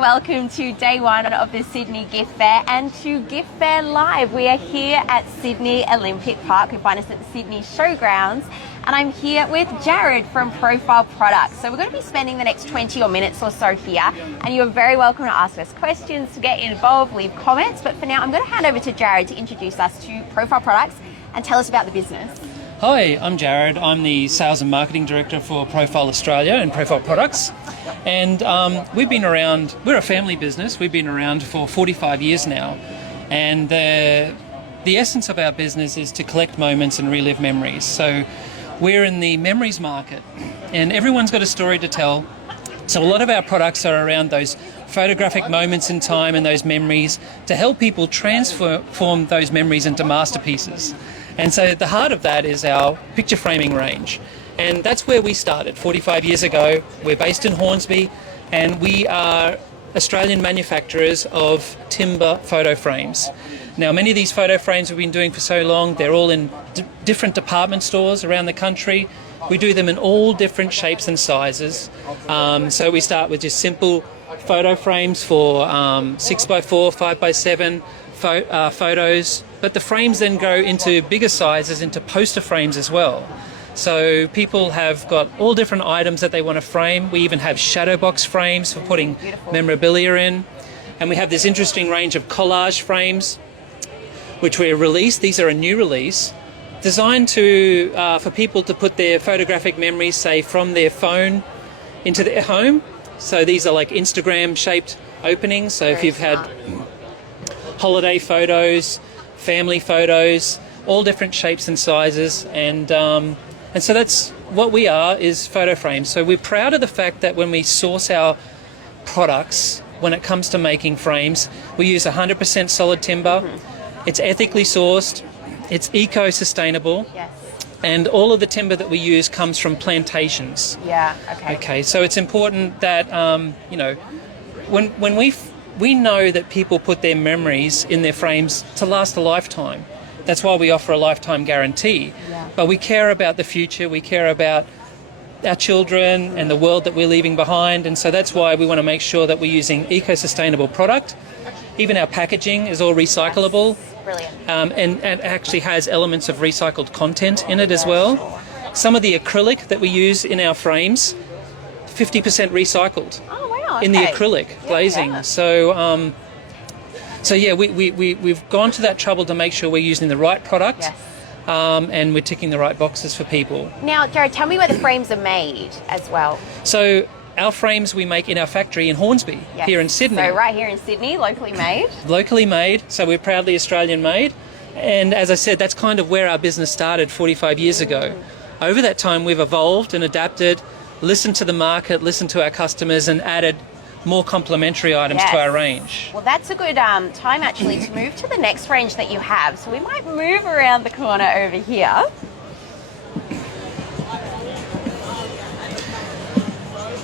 welcome to day one of the Sydney Gift Fair and to Gift Fair Live. We are here at Sydney Olympic Park. We find us at the Sydney Showgrounds, and I'm here with Jared from Profile Products. So we're going to be spending the next 20 minutes or so here, and you're very welcome to ask us questions, to get involved, leave comments. But for now, I'm going to hand over to Jared to introduce us to Profile Products and tell us about the business. Hi, I'm Jared. I'm the Sales and Marketing Director for Profile Australia and Profile Products. And we've been around, we're a family business. We've been around for 45 years now. And the essence of our business is to collect moments and relive memories. So we're in the memories market, and everyone's got a story to tell. So a lot of our products are around those photographic moments in time and those memories to help people transform those memories into masterpieces. And so at the heart of that is our picture framing range. And that's where we started 45 years ago. We're based in Hornsby, and we are Australian manufacturers of timber photo frames. Now, many of these photo frames we've been doing for so long, they're all in different department stores around the country. We do them in all different shapes and sizes. So we start with just simple photo frames for 6x4, 5x7 photos, but the frames then go into bigger sizes, into poster frames as well. So people have got all different items that they want to frame. We even have shadow box frames for putting memorabilia in. And we have this interesting range of collage frames, which we released. These are a new release, designed to for people to put their photographic memories, say, from their phone into their home. So these are like Instagram-shaped openings. So if you've had holiday photos, family photos, all different shapes and sizes, and so that's what we are, is photo frames. So we're proud of the fact that when we source our products, when it comes to making frames, we use 100% solid timber. It's ethically sourced, it's eco-sustainable, and all of the timber that we use comes from plantations. Okay, so it's important that when we know that people put their memories in their frames to last a lifetime. That's why we offer a lifetime guarantee. But we care about the future, we care about our children and the world that we're leaving behind, and so that's why we want to make sure that we're using eco-sustainable product. Even our packaging is all recyclable. Brilliant. And actually has elements of recycled content in it as well. Some of the acrylic that we use in our frames, 50% recycled. Oh, wow. Okay. In the acrylic glazing. Yeah. So yeah, we've gone to that trouble to make sure we're using the right product, and we're ticking the right boxes for people. Now, Jared, tell me where the frames are made as well. So our frames we make in our factory in Hornsby, here in Sydney. So right here in Sydney, locally made? Locally made, so we're proudly Australian made. And as I said, that's kind of where our business started 45 years ago. Over that time, we've evolved and adapted, listened to the market, listened to our customers, and added more complementary items to our range. Well, that's a good time actually to move to the next range that you have. So we might move around the corner over here.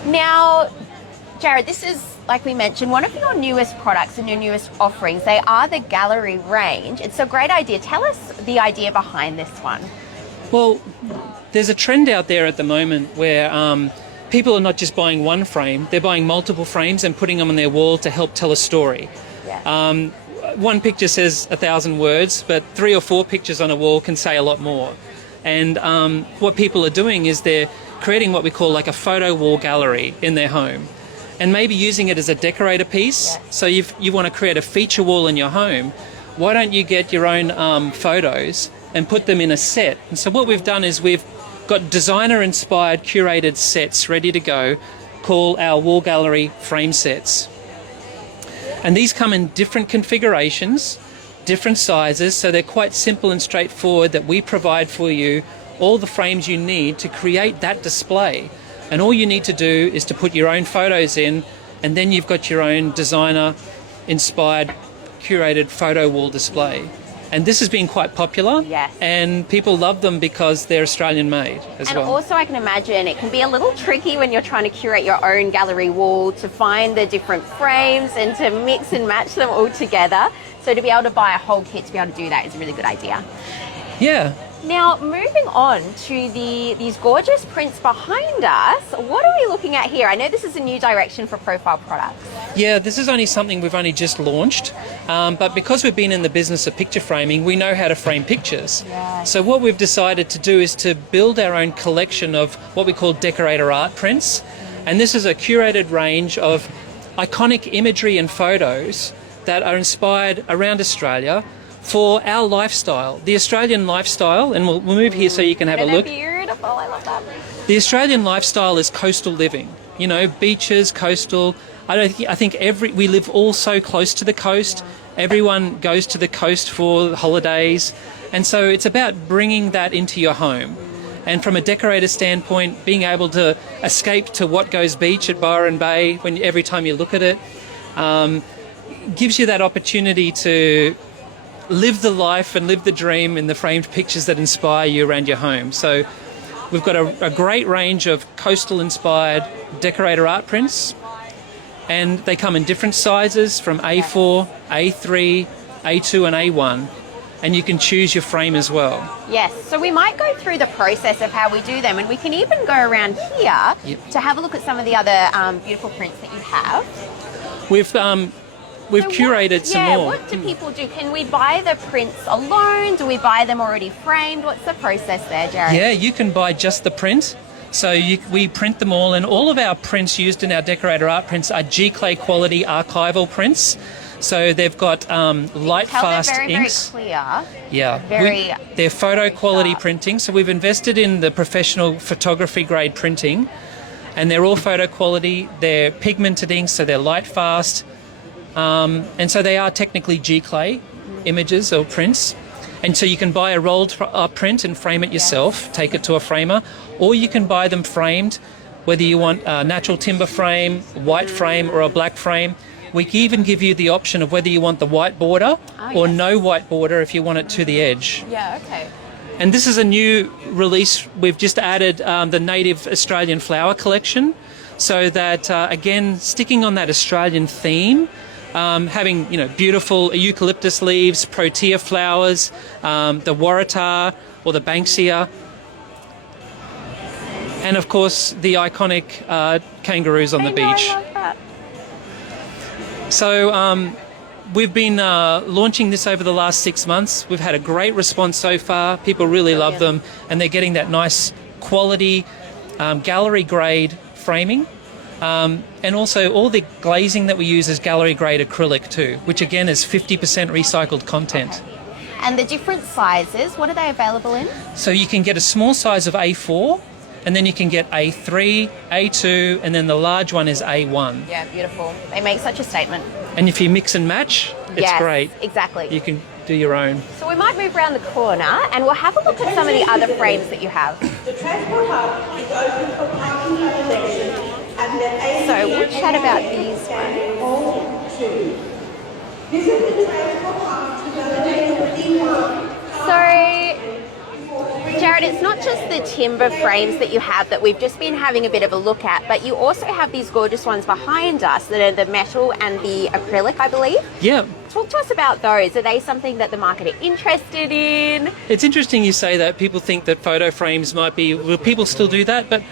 Now, Jared, this is, like we mentioned, one of your newest products and your newest offerings. They are the gallery range. It's a great idea. Tell us the idea behind this one. Well, there's a trend out there at the moment where people are not just buying one frame, they're buying multiple frames and putting them on their wall to help tell a story. One picture says 1,000 words, but 3 or 4 pictures on a wall can say a lot more. And what people are doing is they're creating what we call like a photo wall gallery in their home, and maybe using it as a decorator piece. So you want to create a feature wall in your home. Why don't you get your own photos and put them in a set? And so what we've done is we've got designer-inspired curated sets ready to go, called our wall gallery frame sets. And these come in different configurations, different sizes, so they're quite simple and straightforward, that we provide for you all the frames you need to create that display. And all you need to do is to put your own photos in, and then you've got your own designer-inspired curated photo wall display. And this has been quite popular, and people love them because they're Australian made as well. And also I can imagine it can be a little tricky when you're trying to curate your own gallery wall to find the different frames and to mix and match them all together. So to be able to buy a whole kit to be able to do that is a really good idea. Yeah, Now, moving on to these gorgeous prints behind us, what are we looking at here? I know this is a new direction for Profile products. Yeah, this is only something we've only just launched, but because we've been in the business of picture framing, we know how to frame pictures. Yes. So what we've decided to do is to build our own collection of what we call decorator art prints, and this is a curated range of iconic imagery and photos that are inspired around Australia for our lifestyle, the Australian lifestyle, and we'll move here so you can have a look. Beautiful, I love that. The Australian lifestyle is coastal living, you know, beaches, coastal. I think we live all so close to the coast. Everyone goes to the coast for holidays, and so it's about bringing that into your home. And from a decorator standpoint, being able to escape to What Goes Beach at Byron Bay every time you look at it, gives you that opportunity to live the life and live the dream in the framed pictures that inspire you around your home. So we've got a great range of coastal inspired decorator art prints, and they come in different sizes from A4, A3, A2 and A1, and you can choose your frame as well. Yes, so we might go through the process of how we do them, and we can even go around here to have a look at some of the other beautiful prints that you have. We've curated some more. What do people do? Can we buy the prints alone? Do we buy them already framed? What's the process there, Jared? Yeah, you can buy just the print. So we print them all, and all of our prints used in our decorator art prints are G-clay quality archival prints. So they've got light fast inks. Very clear. Yeah, they're photo quality printing. So we've invested in the professional photography grade printing, and they're all photo quality. They're pigmented inks, so they're light fast. And so they are technically G-clay images or prints. And so you can buy a rolled print and frame it yourself, take it to a framer, or you can buy them framed, whether you want a natural timber frame, white frame or a black frame. We can even give you the option of whether you want the white border or no white border if you want it to the edge. Yeah, okay. And this is a new release. We've just added the native Australian flower collection, so that, again, sticking on that Australian theme, having beautiful eucalyptus leaves, protea flowers, the waratah or the banksia, and of course the iconic kangaroos on the beach. I love that. So we've been launching this over the last 6 months. We've had a great response so far. People really love them, and they're getting that nice quality gallery grade framing. And also all the glazing that we use is gallery grade acrylic too, which again is 50% recycled content. Okay. And the different sizes, what are they available in? So you can get a small size of A4, and then you can get A3, A2, and then the large one is A1. Yeah, beautiful. They make such a statement. And if you mix and match, it's great. Exactly. You can do your own. So we might move around the corner and we'll have a look at some of the other frames that you have. The transport hub is open for parking and collection. So we'll chat about these ones. Visit the transport hub to validate the D1. So, Jared, it's not just the timber frames that you have that we've just been having a bit of a look at, but you also have these gorgeous ones behind us that are the metal and the acrylic, I believe. Yeah. Talk to us about those. Are they something that the market are interested in? It's interesting you say that. People think that photo frames might be, will people still do that? But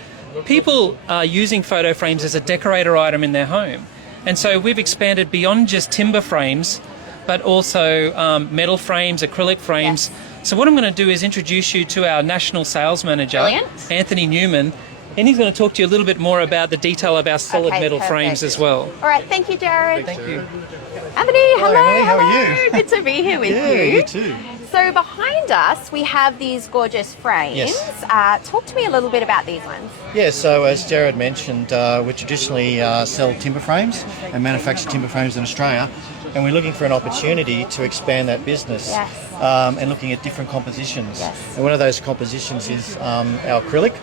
people are using photo frames as a decorator item in their home. And so we've expanded beyond just timber frames, but also metal frames, acrylic frames. Yes. So what I'm going to do is introduce you to our national sales manager, Brilliant. Anthony Newman, and he's going to talk to you a little bit more about the detail of our solid metal frames as well. All right, thank you, Jared. Thank you. Anthony, hello. Emily, how are you? Good to be here with you. You too. So behind us, we have these gorgeous frames. Yes. Talk to me a little bit about these ones. Yeah, so as Jared mentioned, we traditionally sell timber frames and manufacture timber frames in Australia, and we're looking for an opportunity to expand that business. Yes. And looking at different compositions. Yes. And one of those compositions is our acrylic.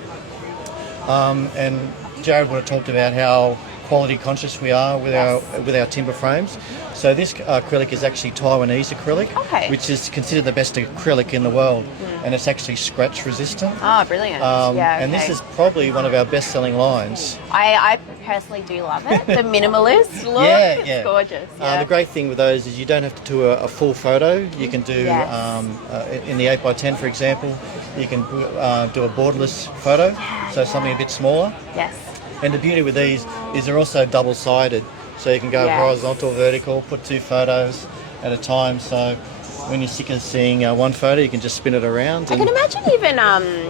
And Jared would have talked about how quality conscious we are with our timber frames. So this acrylic is actually Taiwanese acrylic, which is considered the best acrylic in the world, and it's actually scratch resistant. Oh, brilliant. And this is probably one of our best selling lines. I personally do love it. The minimalist look, Yeah, it's yeah. gorgeous. The great thing with those is you don't have to do a full photo. You can do, in the 8x10 for example, you can do a borderless photo, so something a bit smaller. Yes. And the beauty with these is they're also double-sided, so you can go Yes. horizontal, vertical, put 2 photos at a time. So when you're sick of seeing one photo, you can just spin it around. I can imagine even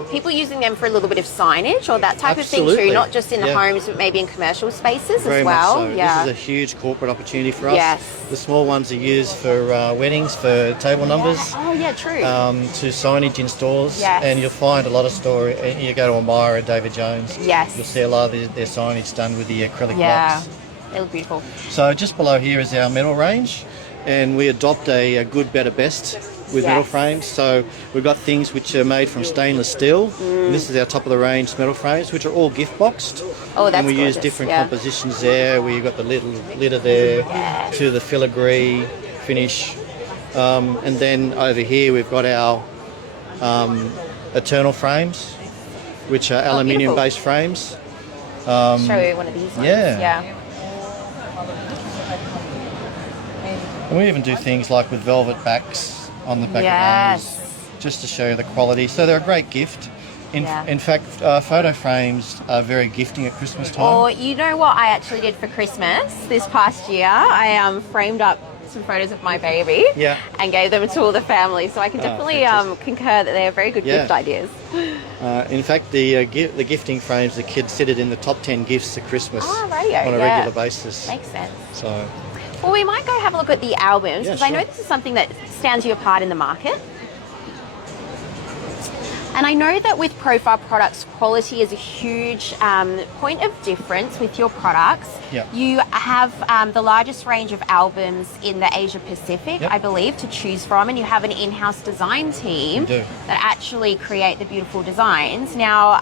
people using them for a little bit of signage or that type of thing Absolutely. too, not just in the Yeah. homes, but maybe in commercial spaces Very as well. much so. Yeah. This is a huge corporate opportunity for us. Yes. The small ones are used for weddings, for table numbers, Oh yeah, true. to signage in stores. Yes. And you'll find a lot of story. You go to a Myer or David Jones, Yes. you'll see a lot of their signage done with the acrylic yeah. blocks. They look beautiful. So just below here is our metal range, and we adopt a good, better, best with metal Yes. frames. So we've got things which are made from stainless steel. And this is our top of the range metal frames, which are all gift boxed. Oh, that's And we use gorgeous, different yeah. compositions there. We've got the little litter there to the filigree finish. And then over here we've got our eternal frames, which are aluminium based frames. Show you one of these ones. yeah. And we even do things like with velvet backs on the back Yes. of those, just to show you the quality. So they're a great gift. Yeah. In fact, photo frames are very gifting at Christmas time. Or you know what I actually did for Christmas this past year? I framed up some photos of my baby Yeah. and gave them to all the family. So I can definitely fantastic. concur that they are very good Yeah. gift ideas. In fact, the gifting frames, the kids sit it in the top 10 gifts at Christmas rightio, on a yeah. regular basis. Makes sense. So, Well, we might go have a look at the albums Yeah, because I know sure. this is something that stands you apart in the market. And I know that with Profile products, quality is a huge point of difference with your products. Yeah. You have the largest range of albums in the Asia Pacific, Yep. I believe, to choose from, and you have an in-house design team We do. that actually create the beautiful designs. Now,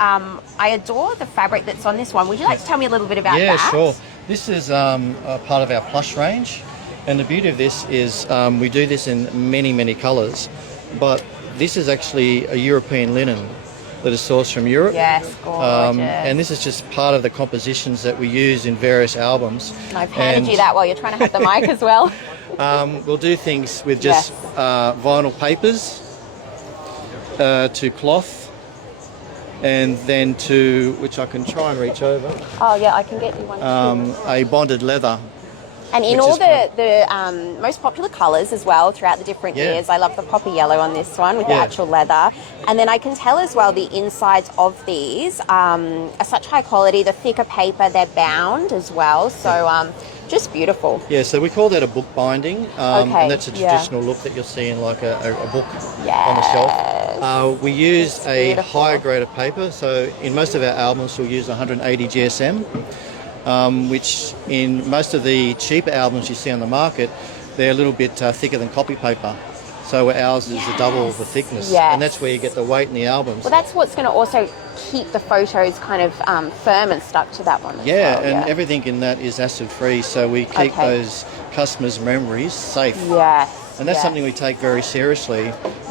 I adore the fabric that's on this one. Would you like to tell me a little bit about yeah, that? sure. This is a part of our plush range. And the beauty of this is we do this in many, many colours. But this is actually a European linen that is sourced from Europe. Yes, gorgeous. And this is just part of the compositions that we use in various albums. And I've handed you that while you're trying to have the mic as well. We'll do things with just vinyl papers to cloth, and then to, which I can try and reach over, Oh yeah, I can get you one too. a bonded leather. And in which all is the most popular colours as well throughout the different Yeah. years. I love the poppy yellow on this one with the Yeah. actual leather. And then I can tell as well the insides of these are such high quality. The thicker paper, they're bound as well. So just beautiful. Yeah, so we call that a book binding, Okay, and that's a yeah. traditional look that you'll see in like a book on the Yes. shelf. We use a beautiful. higher grade of paper, so in most of our albums we'll use 180 GSM, which in most of the cheaper albums you see on the market, they're a little bit thicker than copy paper. So ours is a double the thickness, Yes. and that's where you get the weight in the albums. Well, that's what's going to also keep the photos kind of firm and stuck to that one as Yeah, well. and everything in that is acid free, so we keep Okay. those customers' memories safe. Yes. And that's yes. something we take very seriously.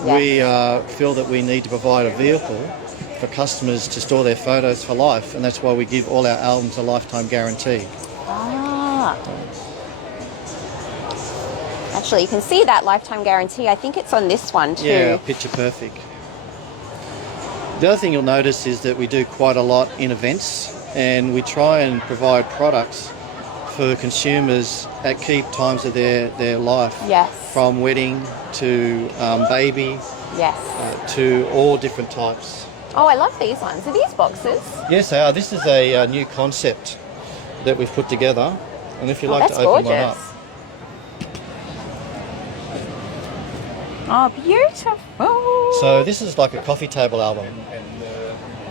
Yes. We feel that we need to provide a vehicle for customers to store their photos for life, and that's why we give all our albums a lifetime guarantee. Ah. Actually, you can see that lifetime guarantee. I think it's on this one too. Yeah, picture perfect. The other thing you'll notice is that we do quite a lot in events, and we try and provide products for consumers at key times of their life. Yes. From wedding to baby Yes. to all different types. Oh, I love these ones. Are these boxes? Yes, they are. This is a new concept that we've put together, and if you like to That's open gorgeous. one up. Oh, beautiful. So this is like a coffee table album.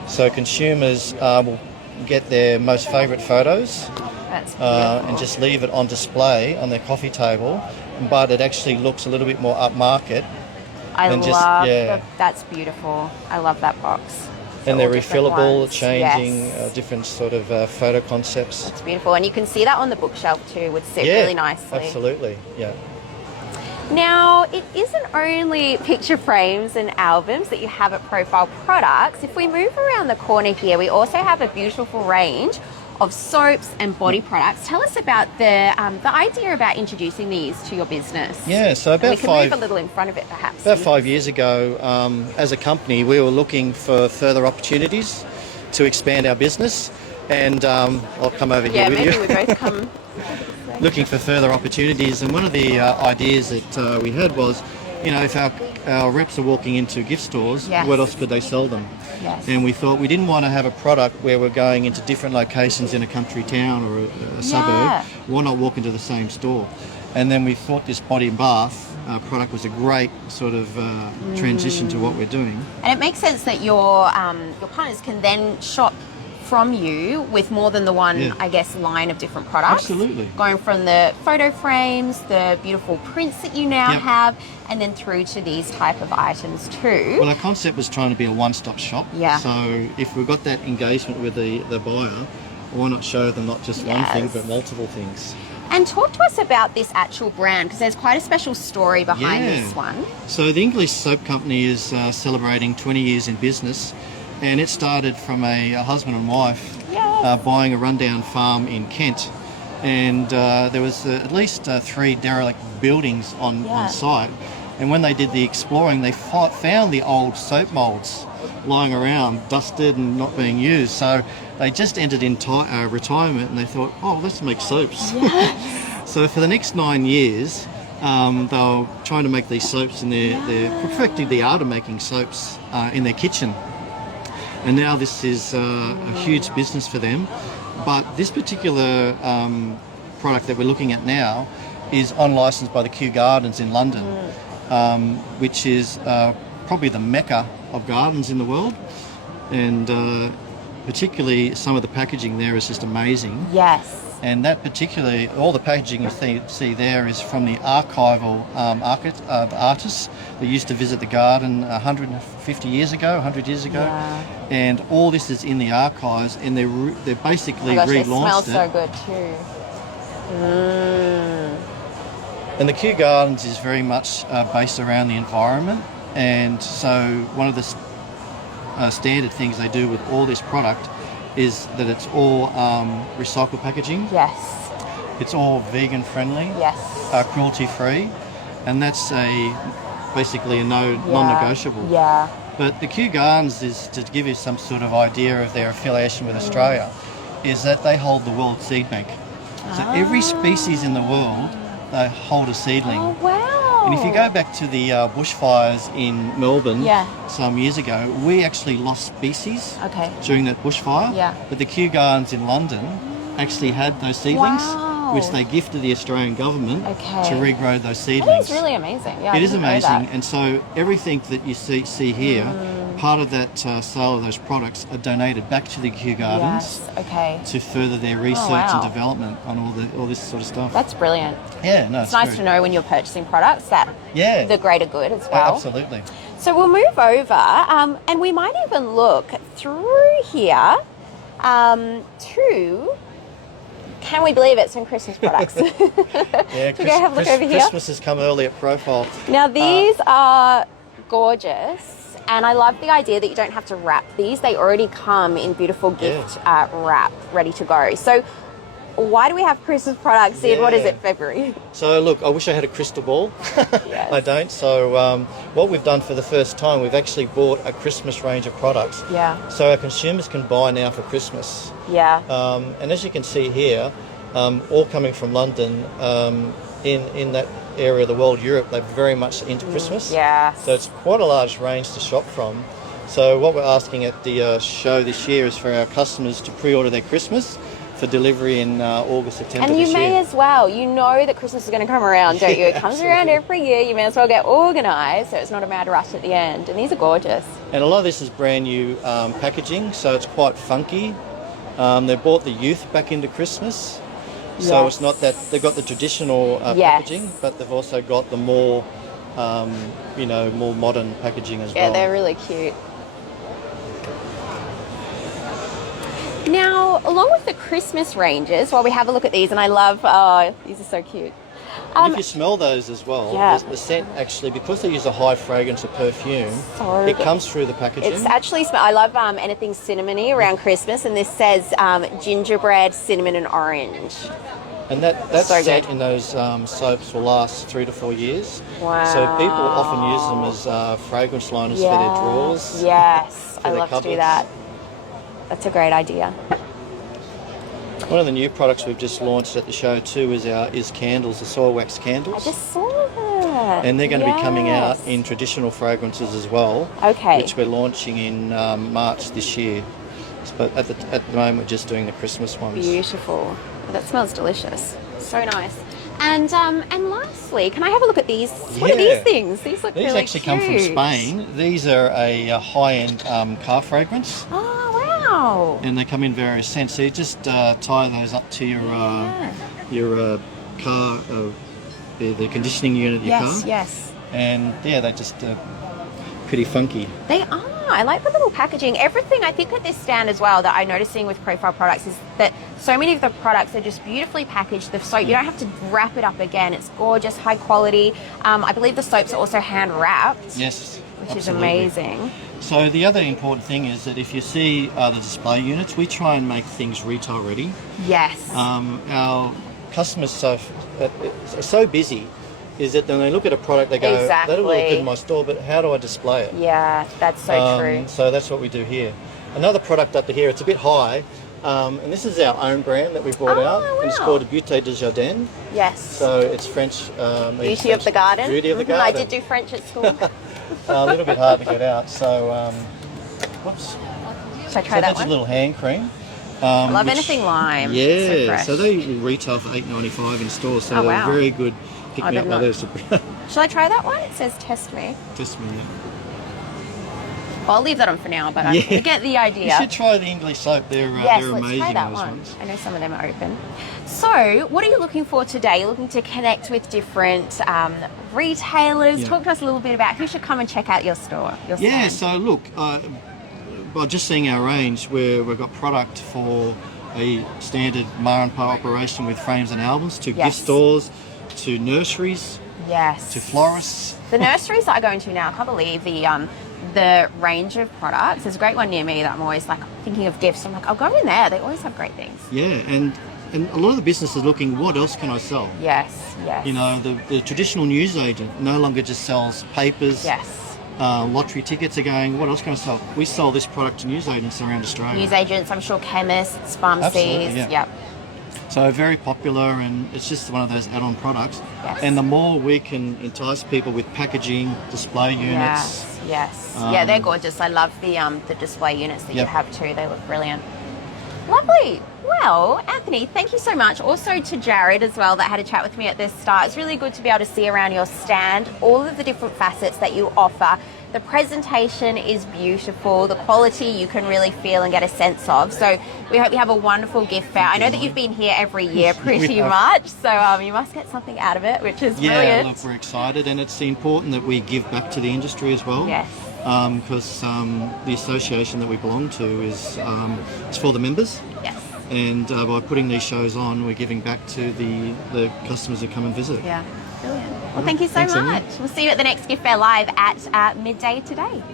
So consumers will get their most favourite photos That's beautiful. and just leave it on display on their coffee table, but it actually looks a little bit more upmarket. I and love just- that's beautiful. I love that box. And they're all different refillable, ones. changing, Yes. different sort of photo concepts. It's beautiful. And you can see that on the bookshelf too, would sit really nicely. Absolutely, yeah. Now, it isn't only picture frames and albums that you have at Profile Products. If we move around the corner here, we also have a beautiful range of soaps and body products. Tell us about the idea about introducing these to your business. Yeah, so And we about can move a little in front of it, perhaps. about 5 years ago, as a company, we were looking for further opportunities to expand our business, and I'll come over Yeah, here with maybe you. we both come. Looking for further opportunities, and one of the ideas that we had was, you know, if our reps are walking into gift stores, Yes. what else could they sell them? Yes. And we thought we didn't want to have a product where we're going into different locations in a country town or a suburb. Why not walk into the same store? And then we thought this body and bath product was a great sort of transition to what we're doing. And it makes sense that your partners can then shop from you with more than the one, Yeah. I guess, line of different products. Absolutely. Going from the photo frames, the beautiful prints that you now Yep. have, and then through to these type of items too. Well, our concept was trying to be a one-stop shop. Yeah. So if we've got that engagement with the buyer, why not show them not just one thing, Yes. but multiple things? And talk to us about this actual brand, because there's quite a special story behind Yeah. this one. So the English Soap Company is celebrating 20 years in business, and it started from a husband and wife Yes. buying a rundown farm in Kent, and there was at least 3 derelict buildings on site. And when they did the exploring, they found the old soap moulds lying around, dusted and not being used. So they just entered in retirement, and they thought, oh, let's make soaps. So for the next 9 years, they were trying to make these soaps, and they're perfecting the art of making soaps in their kitchen. And now this is a huge business for them. But this particular product that we're looking at now is unlicensed by the Kew Gardens in London, which is probably the mecca of gardens in the world. And particularly some of the packaging there is just amazing. Yes. And that particularly, all the packaging you see there is from the archival artists that used to visit the garden 150 years ago, 100 years ago. Yeah. And all this is in the archives, and they're basically Oh my gosh, they relaunched smell it. so good too. And the Kew Gardens is very much based around the environment. And so one of the standard things they do with all this product is that it's all recycled packaging. Yes. It's all vegan friendly, Yes. cruelty free, and that's basically a non-negotiable. Yeah. But the Kew Gardens is, to give you some sort of idea of their affiliation with Australia, is that they hold the World Seed Bank. So every species in the world, they hold a seedling. Oh wow. And if you go back to the bushfires in Melbourne Yeah. some years ago, we actually lost species Okay. during that bushfire. Yeah. But the Kew Gardens in London actually had those seedlings, Wow. which they gifted the Australian government Okay. to regrow those That seedlings. is really amazing. Yeah, I It is didn't know amazing, that. and so everything that you see here, part of that sale of those products are donated back to the Kew Gardens Yes. Okay. to further their research wow. and development on all this sort of stuff. That's brilliant. Yeah, no, It's nice to know when you're purchasing products that Yeah, the greater good as well. absolutely. So we'll move over, and we might even look through here to. Can we believe it? Some Christmas products. Yeah, Should we go have a look over here? Christmas has come early at Profile. Now these are gorgeous, and I love the idea that you don't have to wrap these. They already come in beautiful gift wrap, ready to go. So why do we have Christmas products in, what is Yeah. it, February? So look, I wish I had a crystal ball. Yes. I don't. So what we've done for the first time, we've actually bought a Christmas range of products. Yeah. So our consumers can buy now for Christmas. Yeah. And as you can see here, all coming from London, in that area of the world, Europe, they're very much into Christmas. Yeah. So it's quite a large range to shop from. So what we're asking at the show this year is for our customers to pre-order their Christmas for delivery in August, September And you this may year. as well. You know that Christmas is going to come around, don't you? It comes around every year. You may as well get organised so it's not a mad rush at the end. And these are gorgeous. And a lot of this is brand new packaging, so it's quite funky. They brought the youth back into Christmas. So Yes. it's not that they've got the traditional Yes. packaging, but they've also got the more, more modern packaging as Yeah, well. they're really cute. Now, along with the Christmas ranges, while we have a look at these, and I love, oh, these are so cute. And if you smell those as well, Yeah. the scent actually, because they use a high fragrance of perfume, So it good. comes through the packaging. It's actually, I love anything cinnamony around Christmas, and this says gingerbread, cinnamon, and orange. And that So scent good. in those soaps will last 3 to 4 years. Wow. So people often use them as fragrance liners for their drawers. Yes, I their love to do cupboards. that. That's a great idea. One of the new products we've just launched at the show too is candles, the soil wax I candles. just saw that. And they're going to be coming out Yes. in traditional fragrances as well. Okay. Which we're launching in March this year. But at the moment we're just doing the Christmas ones. Beautiful. That smells delicious. So nice. And lastly, can I have a look at these? What are Yeah. these things? These look These really actually come from cute. Spain. These are a high-end car fragrance. Oh, wow. And they come in various scents. So you just tie those up to your car, the conditioning unit of your Yes, car. yes. And yeah, they're just pretty funky. They are. I like the little packaging. Everything I think at this stand as well that I'm noticing with Profile products is that so many of the products are just beautifully packaged. The soap, you don't have to wrap it up again. It's gorgeous, high quality. I believe the soaps are also hand wrapped. Yes, Which is absolutely. amazing. So the other important thing is that if you see the display units, we try and make things retail ready. Yes. Our customers are so busy is that when they look at a product they go, that'll look good in my store, but how do I display it? Yeah, that's so true. So that's what we do here. Another product up here, it's a bit high, and this is our own brand that we brought out, and it's wow. called Beauté de Jardin. Yes. So it's French. means Beauty of the garden. Beauty of the Mhm, garden. I did do French at school. A little bit hard to get out. So, whoops. Should I try So that that's one? a little hand cream. I love anything lime. So Yeah, fresh. so they retail for $8.95 in stores. So Oh, they're wow. very good. Pick I me up did by not. those. Shall I try that one? It says test me. Just a minute. Well, I'll leave that on for now, but I Yeah. get the idea. You should try the English soap. They're Yes, they're let's amazing. try that those one. ones. I know some of them are open. So, what are you looking for today? You're looking to connect with different retailers. Yeah. Talk to us a little bit about who should come and check out your store. Your Yeah. stand. So look, by just seeing our range, we've got product for a standard Ma and Pa operation with frames and albums to Yes. gift stores, to nurseries, Yes. to florists. The nurseries that I go into now, I can't believe the range of products. There's a great one near me that I'm always like thinking of gifts. I'm like, I'll go in there. They always have great things. Yeah, and a lot of the business is looking, what else can I sell? Yes, yes. You know, the traditional newsagent no longer just sells papers. Yes. Lottery tickets are going, what else can I sell? We sell this product to newsagents around Australia. News agents, I'm sure chemists, pharmacies. Absolutely, yeah. Yep. So very popular, and it's just one of those add-on products. Yes. And the more we can entice people with packaging, display units. Yes, yes. Yeah, they're gorgeous. I love the display units that you Yep. have too. They look brilliant. Lovely. Well, Anthony, thank you so much. Also to Jared as well that had a chat with me at the start. It's really good to be able to see around your stand all of the different facets that you offer. The presentation is beautiful. The quality you can really feel and get a sense of. So we hope you have a wonderful gift fair. I know that you've been here every year pretty have. much. So you must get something out of it, which is Yeah, brilliant. look, we're excited, and it's important that we give back to the industry as well. Yes. Because the association that we belong to is it's for the members. Yes. And by putting these shows on, we're giving back to the customers who come and visit. Yeah. Brilliant. Well, thank you so Thanks, Emily. much. We'll see you at the next Gift Fair Live at midday today.